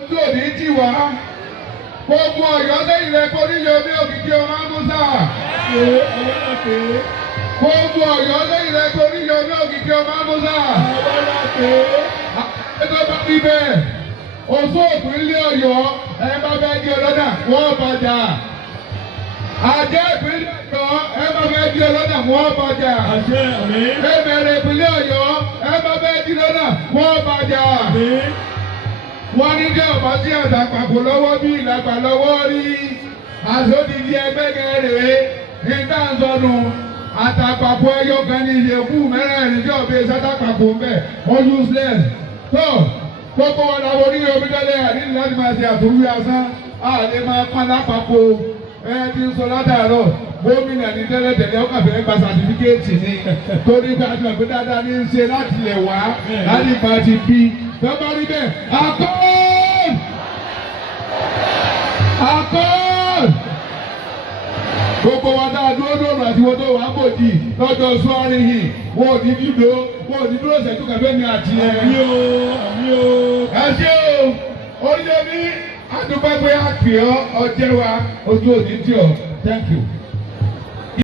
ojú òní tì wá. Gbogbo Ọ̀yọ́ lẹ́yìn rẹ̀ kó níyọ bí òkìkí ọmọ Amúsà. Gbogbo Ọ̀yọ́ lẹ́yìn rẹ̀ kó níyọ bí òkìkí ọmọ Amúsà. Ẹgbẹ́ bá rí bẹ́ẹ̀. Oṣù ìpínlẹ̀ Ọ̀yọ́ ẹ bá bẹ́ẹ̀ di ọlọ́dà wọ́n bàjá. Àjẹ́ ìpínlẹ̀ Ọ̀yọ́ ẹ bá bẹ́ẹ̀ di ọlọ́dà wọ́n bàjá. Ẹ̀bẹ̀rẹ̀ ìpínlẹ̀ Ọ̀yọ́ ẹ bá bẹ́ẹ̀ di ọlọ́dà wọ́n bàjá. Wọ́n ní jẹ́ ọ̀bá sí àtàpàpọ̀ lọ́wọ́ bí ìlàgbà lọ́wọ́ rí. Àsódìdí ẹgbẹ́ kẹrẹ̀ẹ́ ní dáńsọ́nù. Àtàpàpọ̀ ẹyọ kan ní ìyẹ̀kú mẹ́rẹ̀ẹ̀rin tí ọ̀bẹ sátàpàpọ̀ ń bẹ̀ wọ́n useless. tó gbogbo wọn làwọn oníyẹ omidọ́lẹ̀ àdínní láti máa ṣe àtúwí asán àlè máa pọn lápapọ̀ ti ń sọ látàárọ̀ gómìnà ní tẹ́lẹ̀tẹ̀lẹ̀ ọkàn fẹ́ẹ́ gba sàtífíkẹ́ẹ̀tì ni torí pé àti ọ̀gbẹ́ dáadáa ní í ṣe láti lẹ̀ wá láti gba ti bí bẹ́ẹ̀ bá rí bẹ́ẹ̀ akọ́ọ̀d gbogbo wa dáa dúró dòrò àti wọ́n tó wà á bòjì lọ́jọ́ sọ́ọ́rìn yìí wọ́n ò ní dúró wọ́n ò ní dúró ṣẹ́jú kẹfẹ́ mi àti ẹ̀. ẹ ṣé o oríṣi ní adúgbò pé a pè ọ́ ọjẹ́ wa ojú òní tí ọ thank you.